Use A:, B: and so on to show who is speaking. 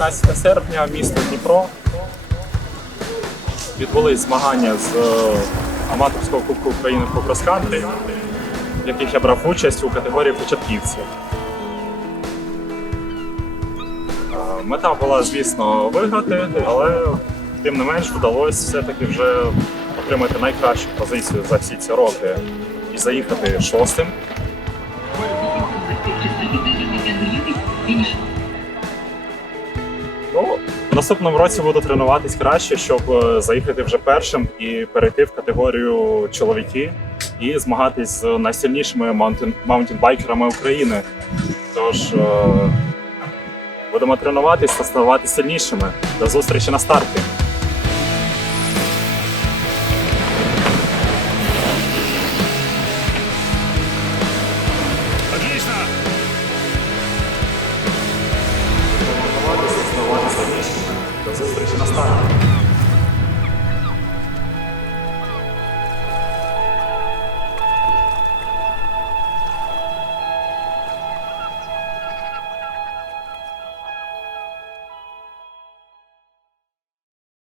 A: 15 серпня, місто Дніпро. Відбулись змагання з е, аматорського кубку України по крос-кантрі, в яких я брав участь у категорії початківців. Е, Мета була, звісно, виграти, але тим не менш вдалося все-таки вже отримати найкращу позицію за всі ці роки і заїхати шостим. Ну в наступному році буду тренуватись краще, щоб е, заїхати вже першим і перейти в категорію чоловіки і змагатись з найсильнішими маунтінбайкерами України. Тож е, будемо тренуватись та ставати сильнішими. До зустрічі на старті. Отлично! До зустрічі на старті.